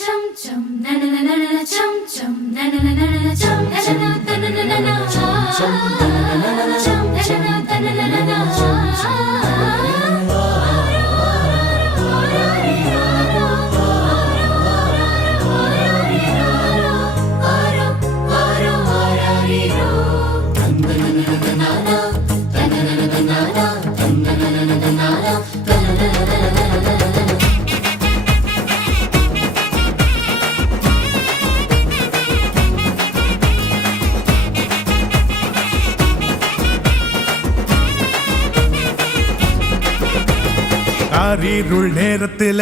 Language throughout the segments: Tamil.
Chum chum na na na na na chum chum na na na na na chum na na na na na na chum chum na na na na na chum na na na na na chum காரிருள் நேரத்தில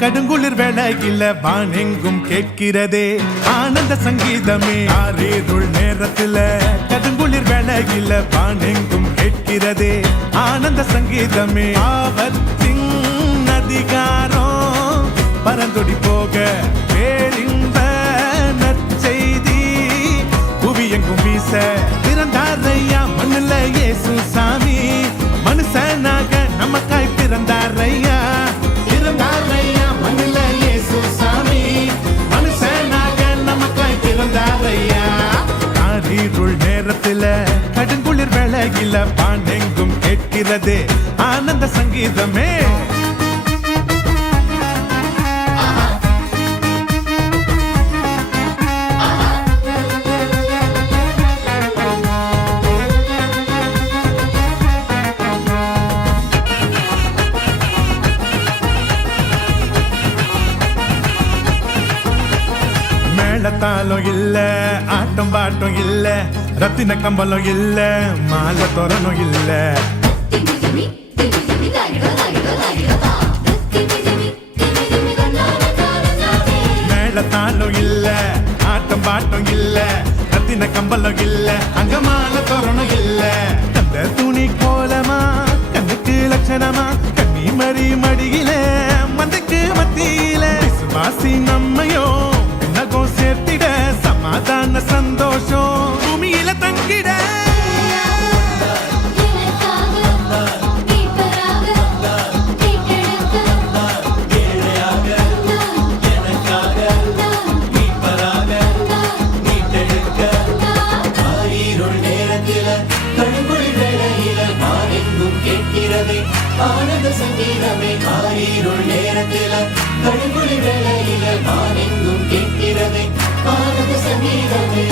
கடுங்குளிர் வேளையில வானெங்கும் கேட்கிறதே ஆனந்த சங்கீதமே. காரிருள் நேரத்தில கடுங்குளிர் வேளையில வானெங்கும் கேட்கிறதே ஆனந்த சங்கீதமே. ஆபத்தின் அதிகாரம் பரந்தொடி போக பேரின்ப நற்செய்தி புவி எங்கும் வீச பிறந்தாரையா மண்ணுல இயேசு சாமி. மனுஷனாக நமக்காய் பிறந்தாரையா மண்ணுல இயேசு சாமி. மனுஷனாக நமக்காய் பிறந்தாரையா. காரிருள் நேரத்தில கடுங்குளிர் வேளையில பாண்டெங்கும் கேட்கிறதே ஆனந்த சங்கீதமே. மேளத்தாலும் இல்ல ஆட்டம் பாட்டம் இல்ல ரத்தின கம்பலம் இல்ல மாலை தோரணும் இல்ல. மேளத்தாலும் இல்ல ஆட்டம் பாட்டம் இல்ல ரத்தின கம்பலம் இல்ல அங்க மாலை தோரணும் இல்ல. அந்த துணி கோலமா கண்ணுக்கு லட்சணமா கண்ணி மறி மடியில மந்தைக்கு மத்தியில விசுவாசி நம்மையோ சேர்த்திட சமாதான சந்தோஷம் பூமியில தங்கிட. ஆனந்த சங்கீதமே. காரிருள் நேரத்தில கடுங்குளி வேளையில வானெங்கும் கேட்கிறதே ஆனந்த சங்கீதமே.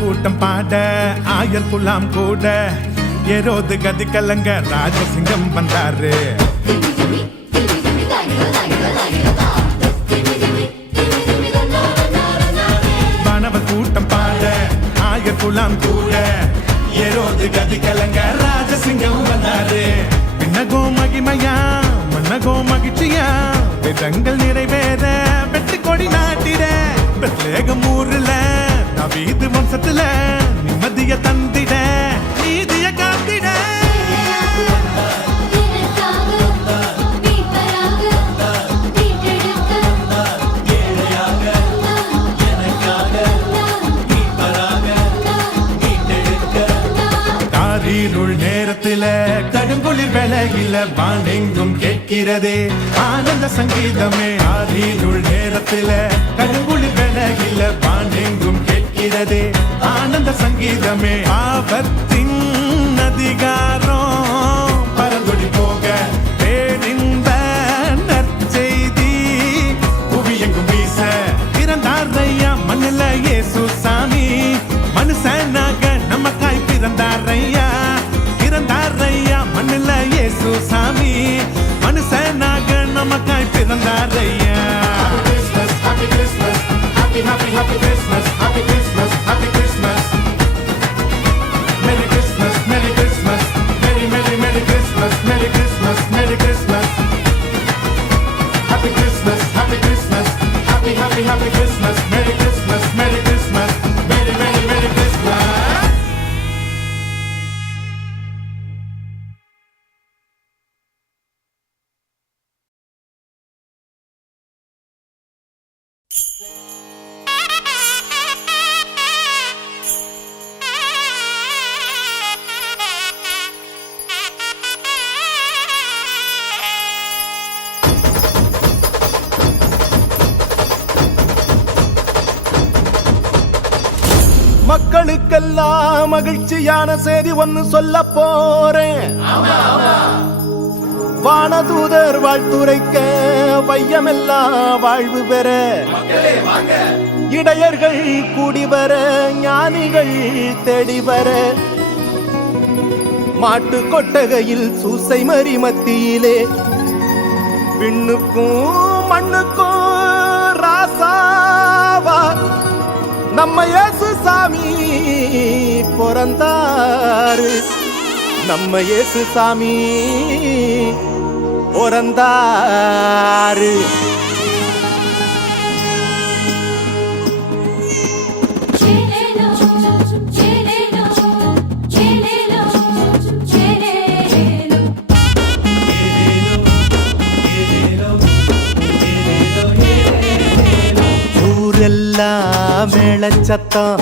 கூட்டம் பாட ஆயர் குலாம் கூட ஏரோது கதி கலங்க ராஜசிங்கம் வந்தாரு. மாணவர் கூட்டம் பாட ஆயர் குலாம் கூட ஏரோது கதி கலங்க ராஜசிங்கம் வந்தாரு. பின்னகோ மகிமையா மன்னகோ மகிழ்ச்சியா வேதங்கள் நிறைவேற வெற்றி கொடி நாட்டிட பெத்லேகம் ஊர்ல நவீது வம்சத்துல நிம்மதிய தந்திட நீதிய காத்திட. காரிருள் நேரத்தில கடுங்குளிர் வேளையில வானெங்கும் கேட்கிறதே ஆனந்த சங்கீதமே. காரிருள் நேரத்தில கடுங்குளிர் வேளையில வானெங்கும் கேட்கிறதே ஆனந்த சங்கீதமே. ஆபத்தின் அதிகாரம் பரந்தொடி போக பேரின்ப நற்செய்தி புவி எங்கும் வீச பிறந்தாரையா மண்ணுல இயேசு சாமி. மனுஷனாக நமக்காய் பிறந்தாரையா மண்ணுல இயேசு சாமி. மனுஷனாக நமக்காய் பிறந்தாரையா. Happy Christmas, happy happy happy Christmas, happy Christmas, happy Christmas. Merry Christmas, Merry Christmas, Merry Merry Merry Christmas, Merry Christmas, Merry Christmas. Happy Christmas, Merry Christmas, Merry Christmas, Merry, Merry, Merry Christmas. மக்களுக்கெல்லாம் மகிழ்ச்சியான செய்தி ஒன்னு சொல்ல போறேன். வானதூதர் வாழ்த்துரைக்க வையமெல்லாம் வாழ்வு பெற, இடையர்கள் கூடி வர, ஞானிகள் தேடி வர, மாட்டு கொட்டகையில் சூசை மறி மத்தியிலே விண்ணுக்கும் மண்ணுக்கும் ராசாவா நம்ம இயேசு சாமி பிறந்தாரு. நம்ம இயேசு சாமி பிறந்தாரு. Chelelo, chelelo, chelelo, chelelo. ஊரெல்லாம் மேளச்சத்தம்,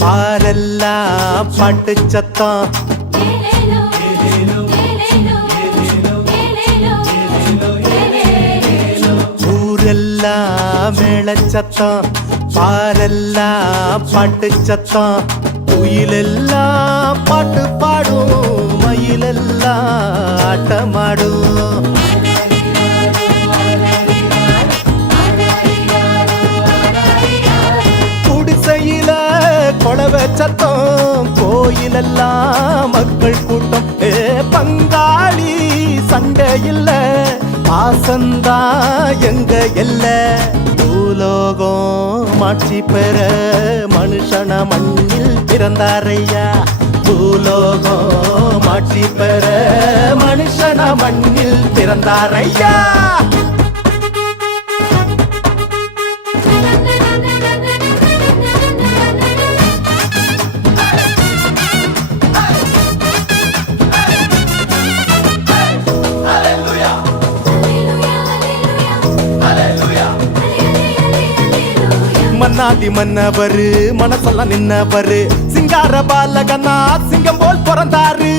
பாரெல்லாம் பாட்டு சத்தம். Chelelo, chelelo, chelelo, chelelo. ஊரெல்லாம் மேளச்சத்தம், பாரெல்லாம் பாட்டு சத்தம். குயிலெல்லாம் பாட்டு பாடும், மயிலெல்லாம் ஆட்டமாடும். குடிசையில கொளவ சத்தம், கோயிலெல்லாம் மக்கள் கூட்டம். பங்காளி சண்டை இல்ல, பாசந்தா எங்க எல்ல. பூலோகம் மாட்சி பெற மனுஷன மண்ணில் பிறந்தாரையா. பூலோகம் மாட்சி பெற மனுஷன மண்ணில் பிறந்தாரையா. மன்னாதி மன்னவரு மனசெல்லாம் நின்னவரு, சிங்கார பாலகனா சிங்கம் போல் பிறந்தாரு.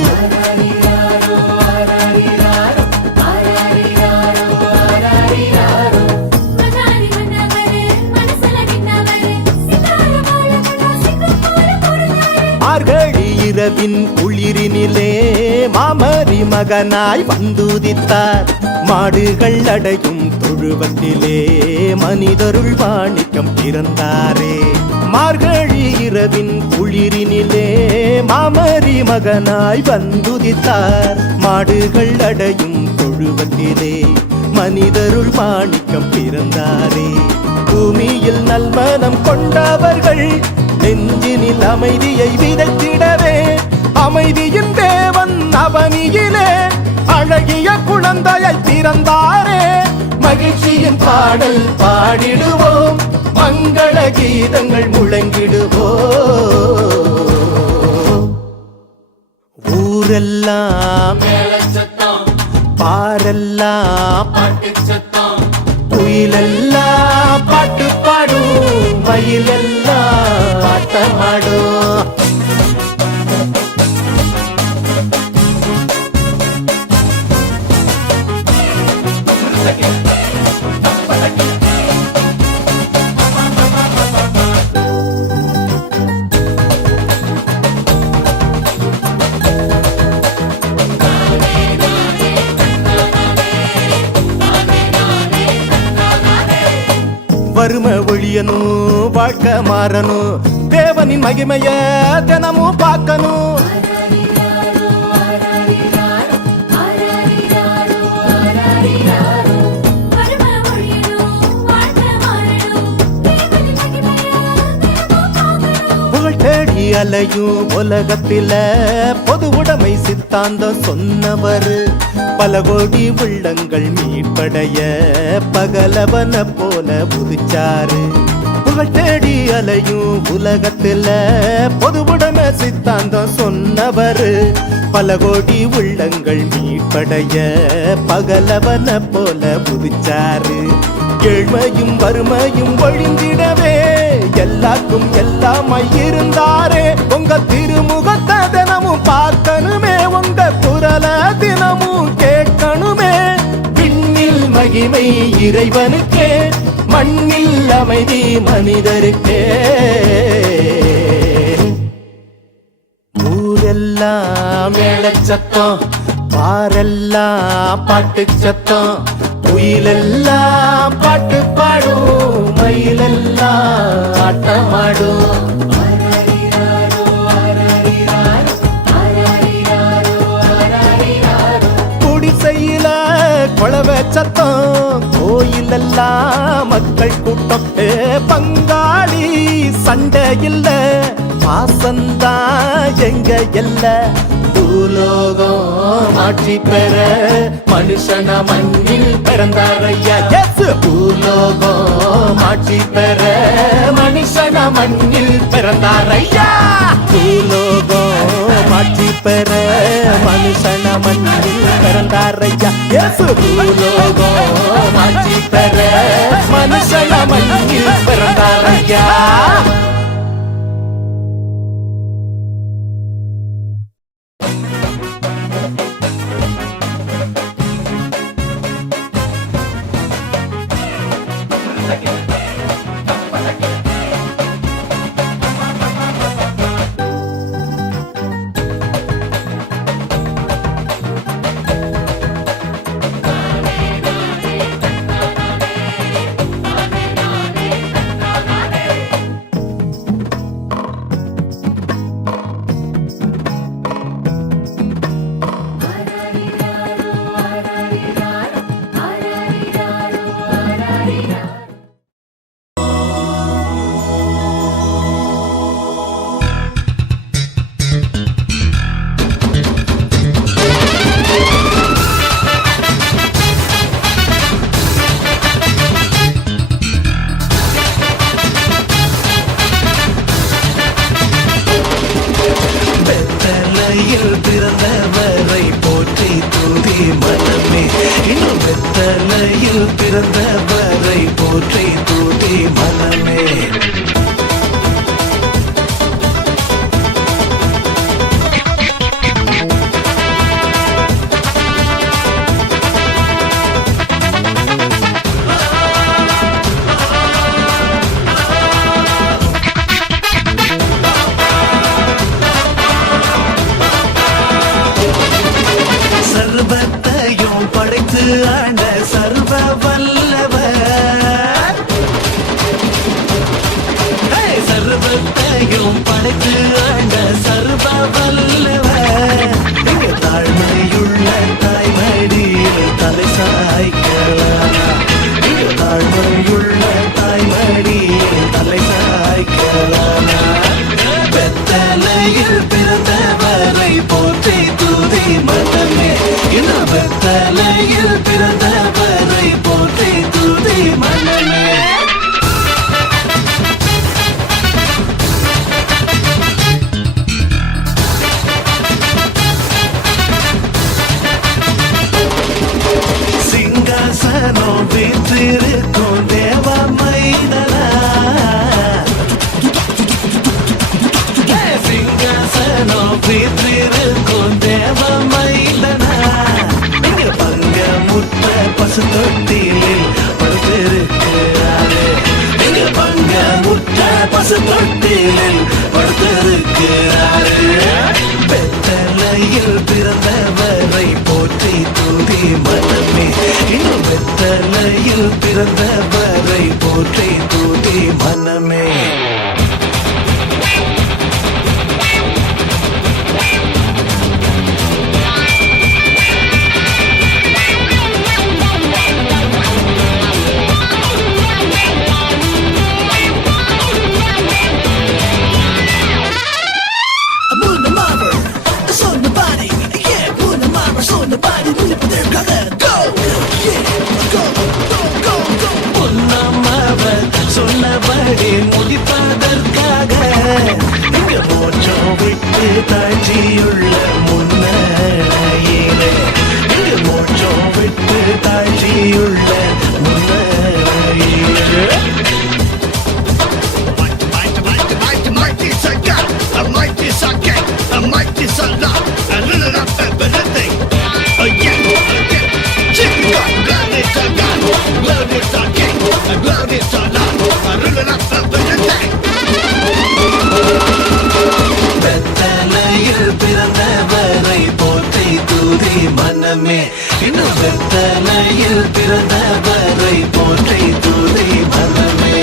மார்கழி இரவின் குளிரினிலே மாமரி மகனாய் வந்துதித்தார். மாடுகள் அடையும் தொழுவத்திலே மனிதருள் வாணிக்கம் பிறந்தாரே. மார்கழி இரவின் குளிரினிலே மாமரி மகனாய் வந்துதித்தார். மாடுகள் அடையும் தொழுவத்திலே மனிதருள் வாணிக்கம் பிறந்தாரே. பூமியில் நல்மனம் கொண்டவர்கள் நெஞ்சினில் அமைதியை விதைத்திடவே, அமைதியின் தேவன் அவனியிலே அழகிய குழந்தையை பிறந்தாரே. மகிழ்ச்சியின் பாடல் பாடிடுவோம், மங்கள கீதங்கள் முழங்கிடுவோம். ஊரெல்லாம் பாரெல்லாம் குயிலெல்லாம் பாட்டு பாடும், மயிலெல்லாம் ஆட்டமாடும். வறுமை ஒழியணும், வாழ்க்கை மாறணும், தேவனின் மகிமைய தினமும் பார்க்கணும். புகழ் தேடி அலையும் உலகத்தில பொது உடைமை சித்தாந்தம் சொன்னவர். பல கோடி உள்ளங்கள் மீட்படைய பகலவன போல புதுச்சாரு. புகழ் தேடி அலையும் உலகத்துல பொதுவுடைமை சித்தாந்தம் சொன்னவர். பல கோடி உள்ளங்கள் மீட்படைய பகலவன போல புதிச்சாரு. ஏழ்மையும் வறுமையும் ஒழிந்திடவே எல்லாருக்கும் எல்லாமாய் இருந்தாரே. உங்க திருமுகத்தை தினமும் பார்க்கணுமே, உங்க குரல தினமும் கேட்கணுமே. விண்ணில் மகிமை இறைவனுக்கே, மண்ணில் அமைதி மனிதருக்கே. ஊரெல்லாம் மேளச்சத்தம், பாரெல்லாம் பாட்டு சத்தம், குயிலெல்லாம் பாட்டு பாடும், மயிலெல்லாம் ஆட்டமாடும். குடிசையில கொளவை சத்தம், கோயிலெல்லாம் மக்கள் கூட்டம். பங்காளி சண்டை இல்ல, பாசந்தா எங்க எல்ல. பூலோகம் ஆட்சி பெற மனுஷன மண்ணில் பிறந்தாரையா. பூலோகம் ஆட்சி பெற மனுஷன மண்ணில் பிறந்தாரையா. பூலோகம் ஆட்சி பெற மனுஷன மண்ணில் பிறந்தாரையா. பூலோகம் ஆட்சி பெற மனுஷன மண்ணில் பிறந்தாரையா. பிறந்தவரை போற்றி தூதி மனமே. இன்னும் வெத்தலையில் பிறந்தவரை போற்றி தூதி மனமே. சர்வத்தையும் படைத்து ஆண்ட சர்வ வல்லவர். சர்வத்தையும் படைத்து ஆண்ட சர்வ வல்லவர். இங்கு தாழ்மையுள்ள தாய்மடியில் தலை சாய்க்கலாம். இங்கு தாழ்மையுள்ள தாய்மடியில் தலை சாய்க்கலாம். வெத்தலையில் பிறந்தவரை போற்றி தூதி மனமே. வெத்தலையில் பிறந்தவரை போற்றி தூதி மனமே. சிங்காசனம் வீற்றிருக்கும் தேவ மைதனா. சிங்காசனம் வீற்றிருக்கும் தேவ மைதனா. இங்க பங்க முட்ட பசு தொட்டிலில் படுத்திருக்கிறாரு. இங்க பங்க முட்ட பசு தொட்டிலில் படுத்திருக்கிறாரு. வெத்தலையில் பிறந்தவரை போற்றி தூதி மனமே. இன்னும் வெத்தலையில் பிறந்தவரை போற்றி தூதி மனமே. சொன்னபடி உள்ள உண்மை Mighty is a God, a mighty is a king, a mighty is a love, a little of everything. Again, glory to God, glory to King, glory to love, a little of everything. வெத்தலையில் பிறந்தவரை போற்றி தூதி மனமே இன்னும் வெத்தலையில் பிறந்தவரை போற்றி தூதி மனமே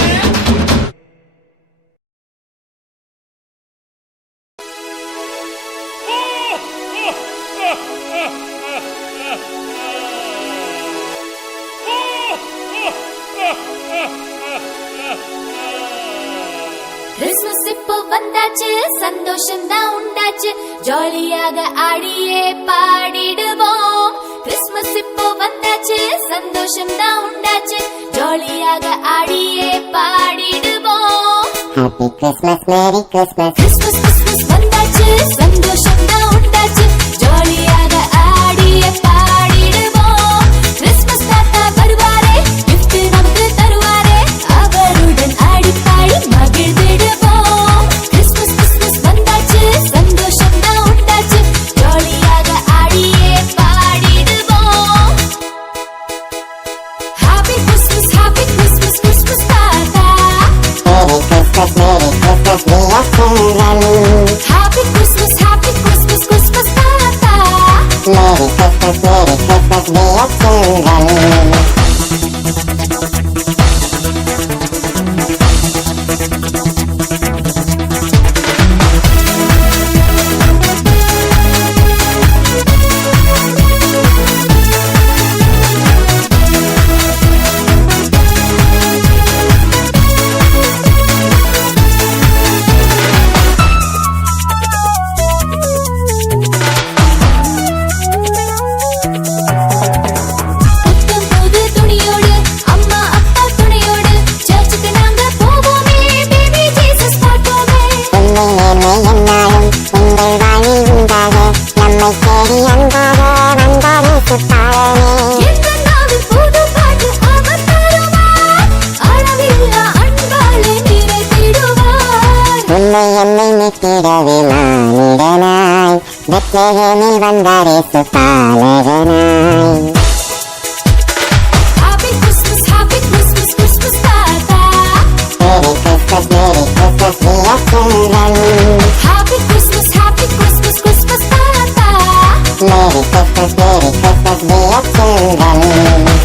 கிறிஸ்மஸ் இப்போ வந்தாச்சு, சந்தோஷம் தான் உண்டாச்சு, ஜாலியாக ஆடியே பாடிடுவோம். கிறிஸ்மஸ் இப்போ வந்தாச்சு, சந்தோஷம் தான் உண்டாச்சு, ஜாலியாக ஆடியே பாடிடுவோம். Happy Christmas, Merry Christmas. Christmas Christmas வந்தாச்சு, சந்தோஷம் தான் உண்டாச்சு, ஜாலியாக ஆடியே பாடிடுவோம். கிறிஸ்மஸ் தாத்தா வருவாரே, gift நமக்கு தருவாரே, அவருடன் ஆடி பாடி மகிழ்ந்திடுவோம். கிறிஸ்மஸ் கிறிஸ்மஸ் வந்தாச்சு, சந்தோஷம் தான் உண்டாச்சு, ஜாலியாக ஆடியே பாடிடுவோம். Happy Christmas, Christmas தாத்தா. Merry Christmas, Merry Christmas, dear children. Happy Christmas, Christmas தாத்தா. Merry Christmas, dear children. புத்தம் புது துணியோடு, அம்மா அப்பா துணையோடு, சர்ச்சுக்கு நாங்க போவோமே, பேபி ஜீசஸ் பார்ப்போமே. உண்மை நேர்மை என்னாலும் உங்கள் வாழ்வில் உண்டாக நம்மை தேடி அன்பாக வந்தார் இயேசு பாலனே. எந்த நாவில் புது பாட்டு அவர் தருவார், அளவில்லா அன்பாலே நிறைத்திடுவார். உன்னை என்னை மீட்டிடவே மானிடனாய் பெத்லகேமில் வந்தார் இயேசு பாலகனாய். Happy Christmas, Christmas தாத்தா. Merry Christmas, dear children. Happy Christmas, Christmas தாத்தா. Merry Christmas, dear children.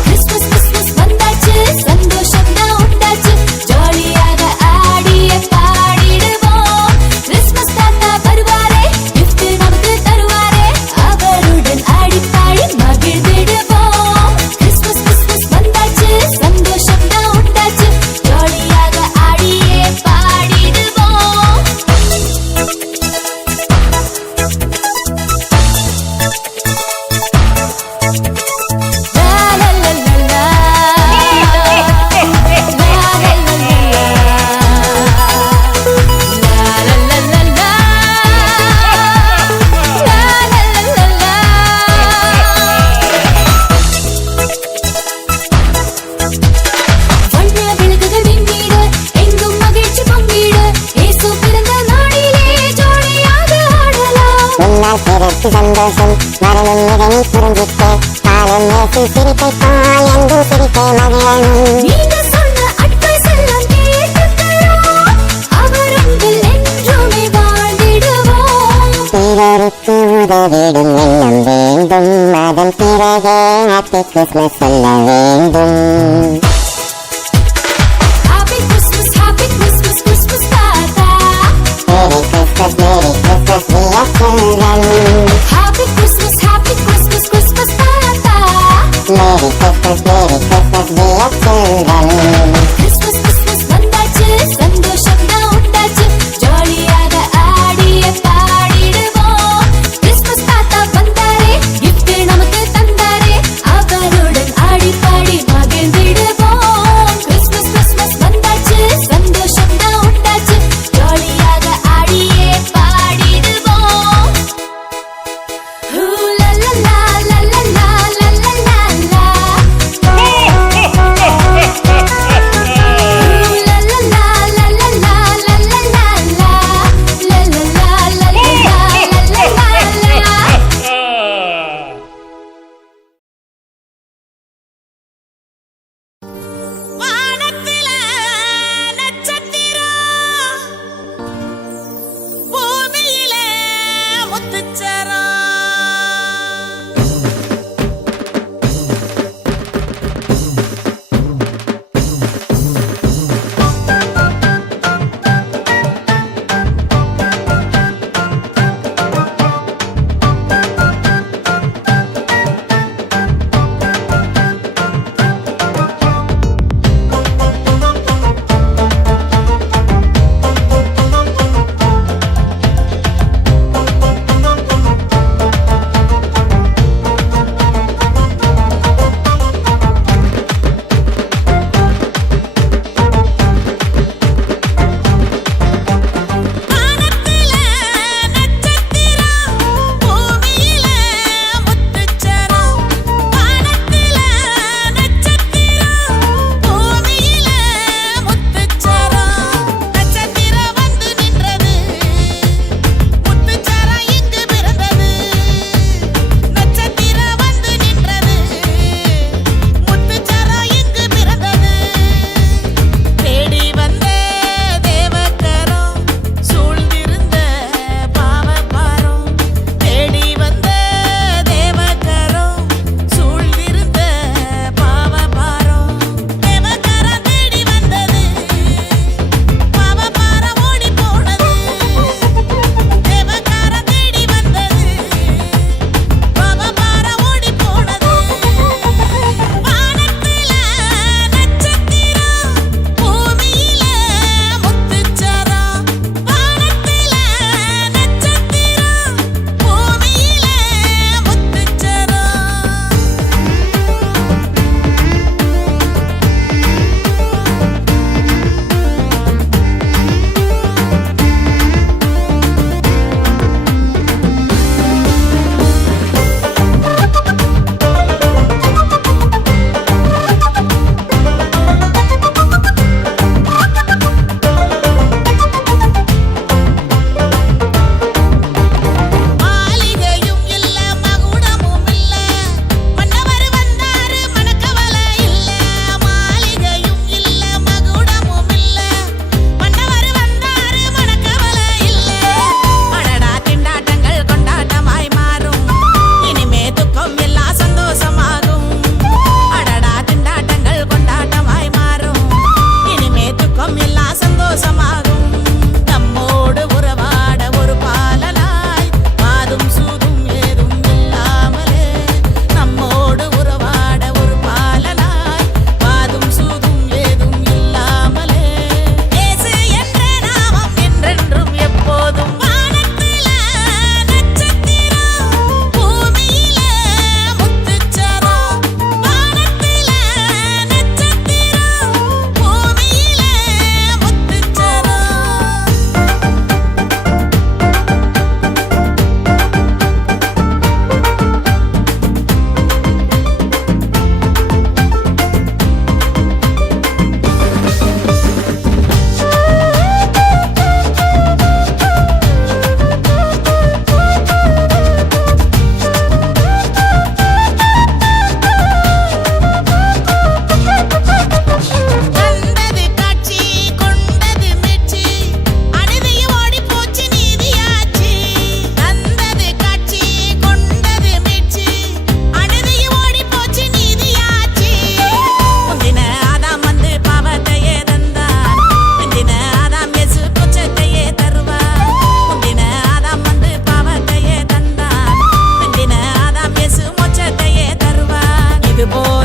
Christmas Christmas வந்தாச்சு, சந்தோஷம் தான் உண்டாச்சு, ஜாலியாக ஆடியே பாடிடுவோம். கிறிஸ்மஸ் தாத்தா வருவாரே, gift நமக்கு தருவாரே, அவருடன் ஆடி பாடி மகிழ்ந்திடுவோம். கிறிஸ்மஸ் கிறிஸ்மஸ் வந்தாச்சு, சந்தோஷம் தான் உண்டாச்சு, ஜாலியாக ஆடியே பாடிடுவோம். லா லா லா லா லா. லா லா லா லா லா. லா லா லா லா லா. லா லா லா லா லா. வண்ண விளக்குகள் மின்னிட, எங்கும் மகிழ்ச்சி பொங்கிட, இயேசு பிறந்த நாளிலே ஜாலியாக ஆடலாம். உன்னால் பிறர்க்கு சந்தோஷம் வரணும் இதை நீ புரிஞ்சிட்டு காலம் இயேசு சிரிப்பை பாய் அன்பு சிரிப்பை மகிழணும். நீங்க சொன்ன அட்வைஸ் எல்லாம் கேட்டுக்கிறோம், அவர் அன்பில் என்றுமே வாழ்ந்திடுவோம். பிறருக்கு உதவிடும் எண்ணம் வேண்டும் அதன் பிறகே ஹாப்பி கிறிஸ்மஸ் சொல்ல வேண்டும். Happy Christmas, Christmas தாத்தா. Merry Christmas, dear children. Happy Christmas, Christmas தாத்தா. Merry Christmas, dear children. Christmas Christmas வந்தாச்சு, சந்தோஷம் தான் உண்டாச்சு, ஜாலியாக ஆடியே பாடிடுவோம். கிறிஸ்மஸ் தாத்தா வந்தாரே, gift நமக்கு தந்தாரே, அவருடன் ஆடி பாடி மகிழ்ந்திடுவோம். கிறிஸ்மஸ் கிறிஸ்மஸ் வந்தாச்சு, சந்தோஷம் தான் உண்டாச்சு, ஜாலியாக ஆடியே பாடிடுவோம். ஹூ லா லா லா லா லா லா லா லா லா.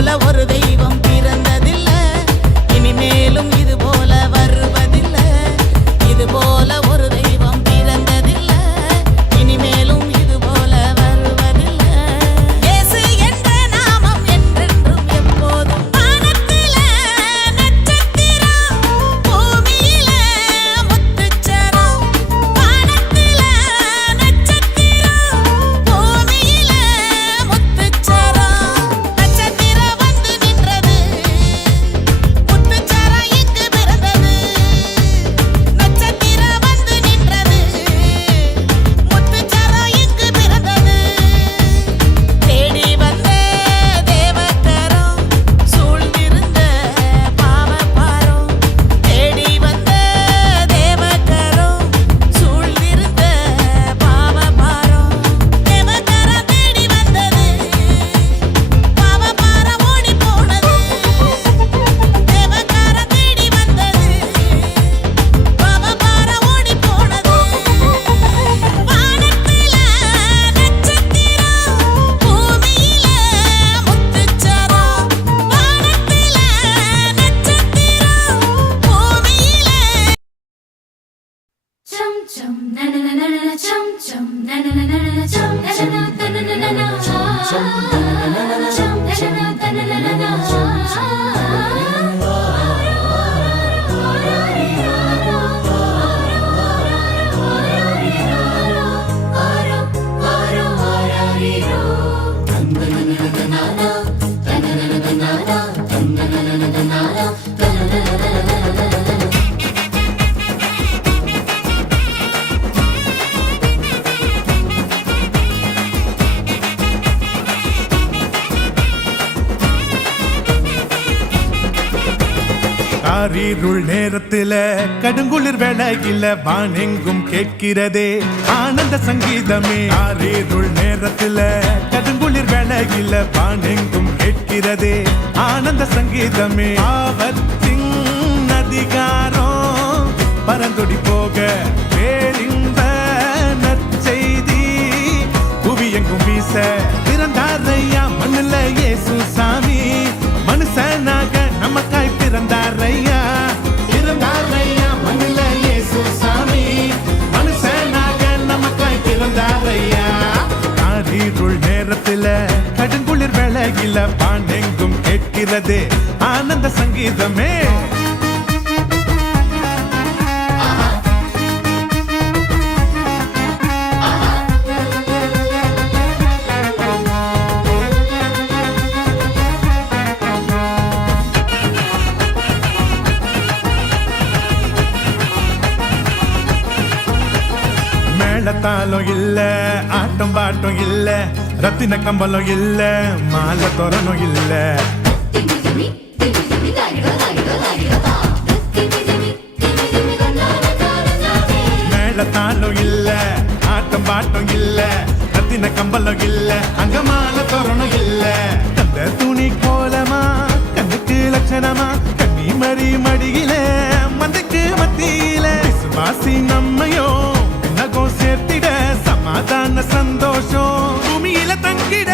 போல ஒரு தெய்வம் பிறந்ததில்லை, இனிமேலும் இது போல வருவதில்லை. இது போல ஒரு தெய்வம் பிறந்ததில்லை, இனிமேலும் இது போல வருவதில்லை. இயேசு என்ற நாமம் என்றென்றும் எப்போதும் வானத்தில நட்சத்திரம், பூமியில முத்துச்சரம். வானத்தில நட்சத்திரம், பூமியில முத்துச்சரம். நட்சத்திரம் வந்து நின்றது, முத்துச்சரம் இங்கு பிறந்தது. நட்சத்திரம் வந்து நின்றது, முத்துச்சரம் இங்கு பிறந்தது. தேடி வந்த தேவக்கரம், சூழ்ந்திருந்த பாவபாரம். தேடி வந்த தேவக்கரம், சூழ்ந்திருந்த பாவபாரம். தேவக்கரம் தேடி வந்தது, பாவபாரம் ஓடி போனது. தேவக்கரம் தேடி வந்தது, பாவபாரம் ஓடி போனது. வானத்தில நட்சத்திரம், பூமியில முத்துச்சரம். வானத்தில நட்சத்திரம், பூமியில Chum chum na na na na na chum chum na na na na na chum na na na na na na chum chum na na na na na chum na na na na na காரிருள் நேரத்தில கடுங்குளிர் வேளையில வானெங்கும் கேட்கிறதே ஆனந்த சங்கீதமே. காரிருள் நேரத்தில கடுங்குளிர் வேளையில வானெங்கும் கேட்கிறதே ஆனந்த சங்கீதமே. ஆபத்தின் அதிகாரம் பரந்தொடி போக பேரின்ப நற்செய்தி புவி எங்கும் வீச பிறந்தாரையா மண்ணுல இயேசு சாமி. மனுஷனாக நமக்காய் பிறந்தாரையா, பிறந்தாரையா மண்ணுல இயேசு சாமி. மனுஷனாக நமக்காய் பிறந்தாரையா. காரிருள் நேரத்தில கடுங்குளிர் வேளையில பாண்டெங்கும் கேட்கிறது ஆனந்த சங்கீதமே. மேளத்தாளம் இல்ல, ஆட்டம் பாட்டம் இல்ல, ரத்தின கம்பளம் இல்ல, மாலை தோரணம் இல்ல. Timmy Timmy Timmy Timmy Tiger Tiger Tiger Ta Timmy Timmy Timmy Timmy Gana மேளத்தாளம் இல்ல, ஆட்டம் பாட்டம் இல்ல, ரத்தின கம்பளம் இல்ல, அங்க மாலை தோரணம் இல்ல. கந்த துணி கோலமா கண்ணுக்கு லட்சணமா கண்ணி மறி மடியில மந்தைக்கு மத்தியில விசுவாசி நம்மையோ நகம் சேர்த்திட சமாதான சந்தோஷம் பூமியில தங்கிட.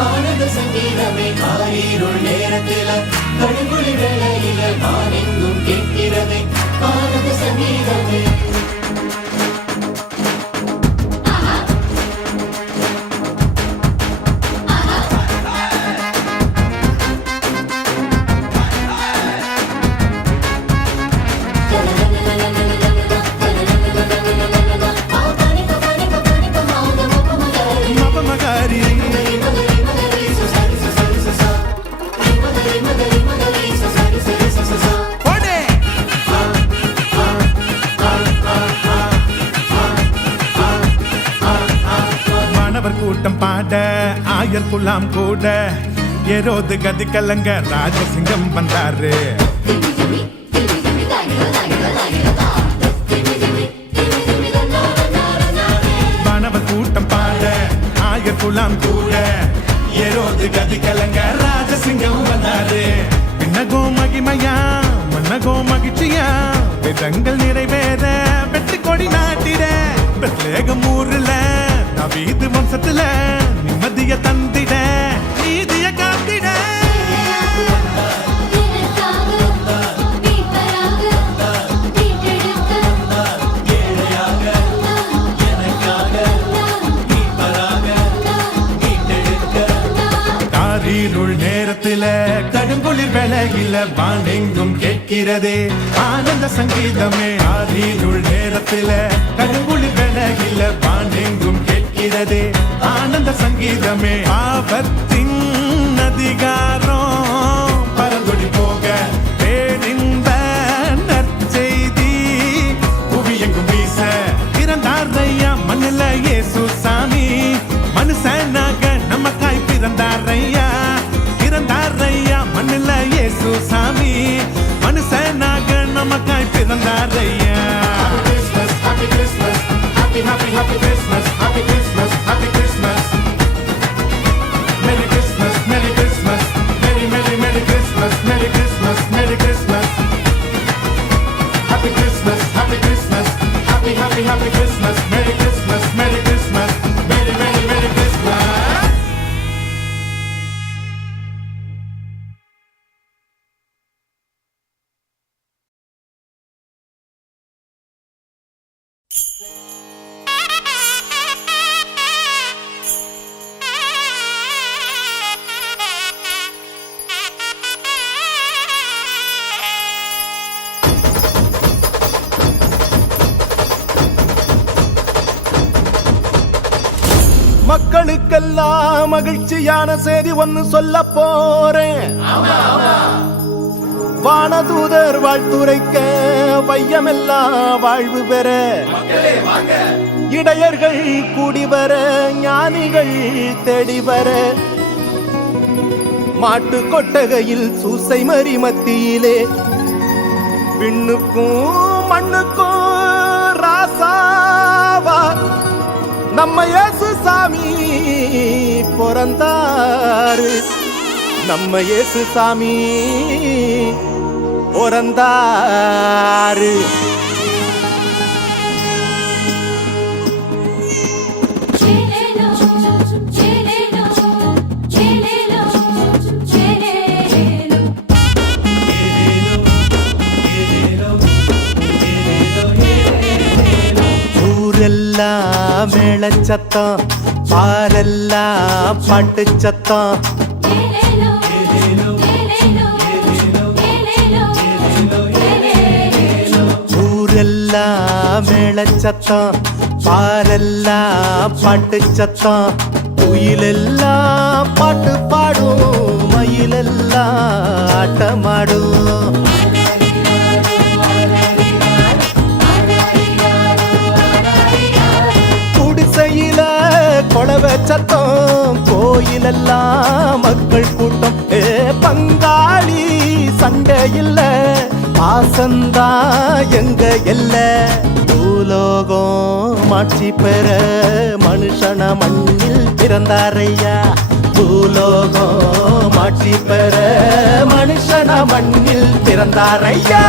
ஆனந்த சங்கீதமே. காரிருள் நேரத்தில கடுங்குளி வேளையில வானெங்கும் கேட்கிறதே ஆனந்த சங்கீதமே. மகரி போடே. மாணவர் கூட்டம் பாட ஆயர் குலாம் கூட ஏரோது கதி கலங்க ராஜசிங்கம் வந்தாரு. மாணவர் கூட்டம் பாட ஆயர் குலாம் கூட ஏரோது கதி கலங்க ராஜசிங்கம் வந்தாரு. விண்ணகோ மகிமையா மன்னகோ மகிழ்ச்சியா வேதங்கள் நிறைவேற வெற்றி கொடி நாட்டிட பெத்லேகம் ஊர்ல நவீது வம்சத்துல நிம்மதிய தந்திட நீதிய காத்திட. காரிருள் நேரத்தில கடுங்குளிர் வேளையில வானெங்கும் கேட்கிறதே ஆனந்த சங்கீதமே. காரிருள் நேரத்தில கடுங்குளிர் வேளையில வானெங்கும் கேட்கிறதே ஆனந்த சங்கீதமே. ஆபத்தின் அதிகாரம் பரந்தொடி போக பேரின்ப நற்செய்தி புவியெங்கும் வீச பிறந்தார் ஐயா மண்ணில இயேசு சாமி. மனுஷனாக நமக்காய் பிறந்தார் ஐயா மண்ணில இயேசு சாமி. மனுஷனாக நமக்காய் பிறந்தார் ஐயா. Happy Christmas, happy, happy, happy Christmas, happy Christmas, happy Christmas. Merry Christmas, Merry Christmas, Merry, Merry, Merry Christmas, Merry Christmas, Merry Christmas. Happy Christmas, happy Christmas, happy, happy, happy Christmas, Merry Christmas, Merry Christmas, Merry, Merry, Merry Christmas. மக்களுக்கெல்லாம் மகிழ்ச்சியான செய்தி ஒன்னு சொல்ல போறேன். வானதூதர் வாழ்த்துரைக்க வையமெல்லாம் வாழ்வு பெற இடையர்கள் கூடி வர ஞானிகள் தேடி வர மாட்டு கொட்டகையில் சூசை மறி மத்தியிலே விண்ணுக்கும் மண்ணுக்கும் ராசாவா நம்ம இயேசு சாமி பிறந்தாரு. நம்ம இயேசு சாமி பிறந்தாரு. ஊரெல்லாம் மேளச்சத்தம் பாரெல்லாம் பாட்டு சத்தம். ஊரெல்லாம் மேளச்சத்தம் பாரெல்லாம் பாட்டு சத்தம். குயிலெல்லாம் பாட்டு பாடும் மயிலெல்லாம் ஆட்டமாடும். குடிசையில கொளவ சத்தம் கோயிலெல்லாம் மக்கள் கூட்டம். பங்காளி சண்டை இல்ல பாசந்தா எங்க எல்ல. பூலோகம் மாட்சி பெற மனுஷன மண்ணில் பிறந்தாரையா. பூலோகம் மாட்சி பெற மனுஷன மண்ணில் பிறந்தாரையா.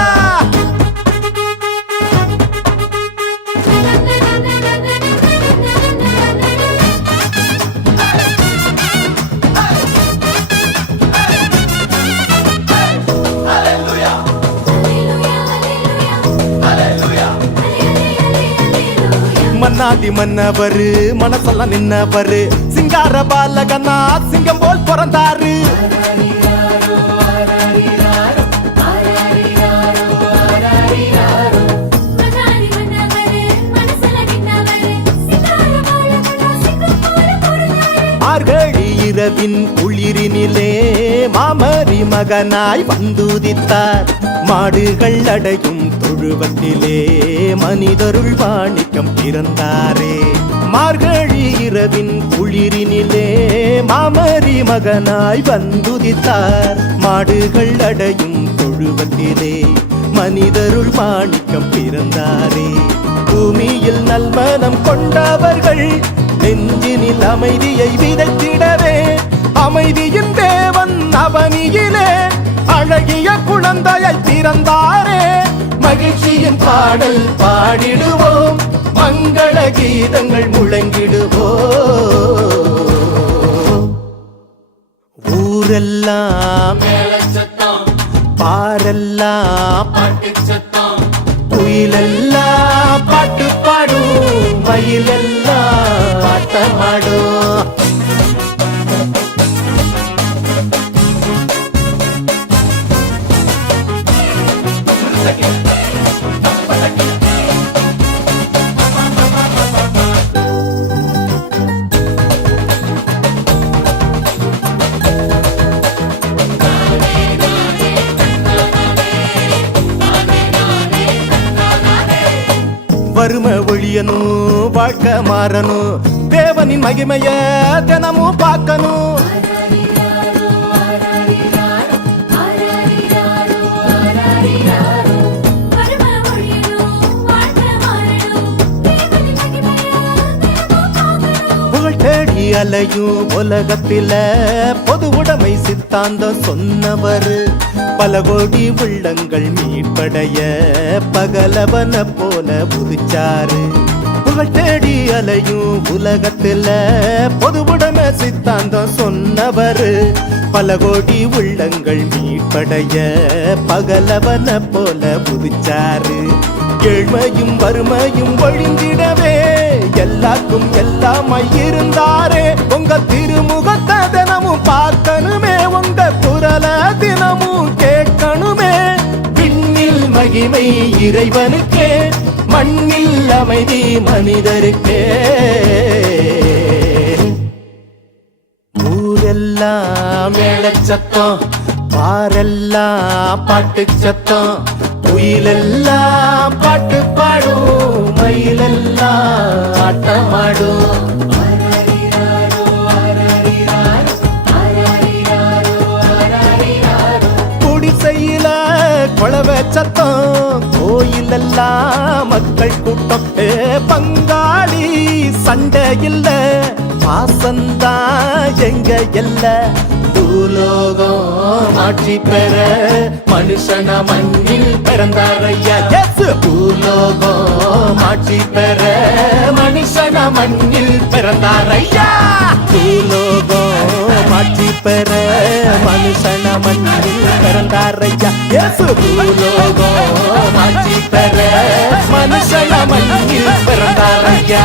மன்னாதி மன்னவரு மனசெல்லாம் நின்னவரு சிங்கார பாலகனா சிங்கம் போல் பிறந்தாரு. மார்கழி இரவின் குளிரினிலே மாமரி மகனாய் வந்துதித்தார். மாடுகள் அடையும் தொழுவத்திலே மனிதருள் வாணிக்கம் பிறந்தாரே. மார்கழி இரவின் குளிரினிலே மாமரி மகனாய் வந்துதித்தார். மாடுகள் அடையும் தொழுவத்திலே மனிதருள் வாணிக்கம் பிறந்தாரே. பூமியில் நல்மனம் கொண்டவர்கள் நெஞ்சினில் அமைதியை விதைத்திடவே அமைதியின் தேவன் அவனியிலே அழகிய குழந்தையை பிறந்தாரே. மகிழ்ச்சியின் பாடல் பாடிடுவோம், மங்கள கீதங்கள் முழங்கிடுவோம். ஊரெல்லாம் பாரெல்லாம் குயிலெல்லாம் பாட்டு பாடும், மயிலெல்லாம் ஆட்டமாடும். வறுமை ஒழியணும், வாழ்க்கை மாறணும், தேவனின் மகிமைய தினமும் பார்க்கணும். புகழ் தேடி அலையும் உலகத்தில பொது உடைமை சித்தாந்தம் சொன்னவர், பல கோடி உள்ளங்கள் மீட்படைய பகலவன போல புதிச்சாரு. புகழ் தேடி அலையும் உலகத்தில பொது உடைமை சித்தாந்தம் சொன்னவர், பல கோடி உள்ளங்கள் மீட்படைய பகலவன போல புதிச்சாரு. ஏழ்மையும் வறுமையும் ஒழிந்திடவே எல்லாருக்கும் எல்லாமாய் இருந்தாரே. உங்க திருமுகத்தை தினமும் பார்க்கணுமே, உங்க குரல தினமும் கேட்கணுமே. விண்ணில் மகிமை இறைவனுக்கே, மண்ணில் அமைதி மனிதருக்கே. ஊரெல்லாம் மேளச்சத்தம், பாரெல்லாம் பாட்டு சத்தம், குயிலெல்லாம் பாட்டு பாடும், மயிலெல்லாம் ஆட்டமாடும். குடிசையில குழவை சத்தம், கோயிலெல்லாம் மக்கள் கூட்டம். பங்காளி சண்டை இல்ல, பாசந்தா எங்க எல்ல. பூலோகம் ஆட்சி பெற மனுஷன மண்ணில் பிறந்தாரையா. பூலோகம் ஆட்சி பெற மனுஷன மண்ணில் பிறந்தாரையா. பூலோகம் ஆட்சி பெற மனுஷன மண்ணில் பிறந்தாரையா. பூலோகம் ஆட்சி பெற மனுஷன மண்ணில் பிறந்தாரையா.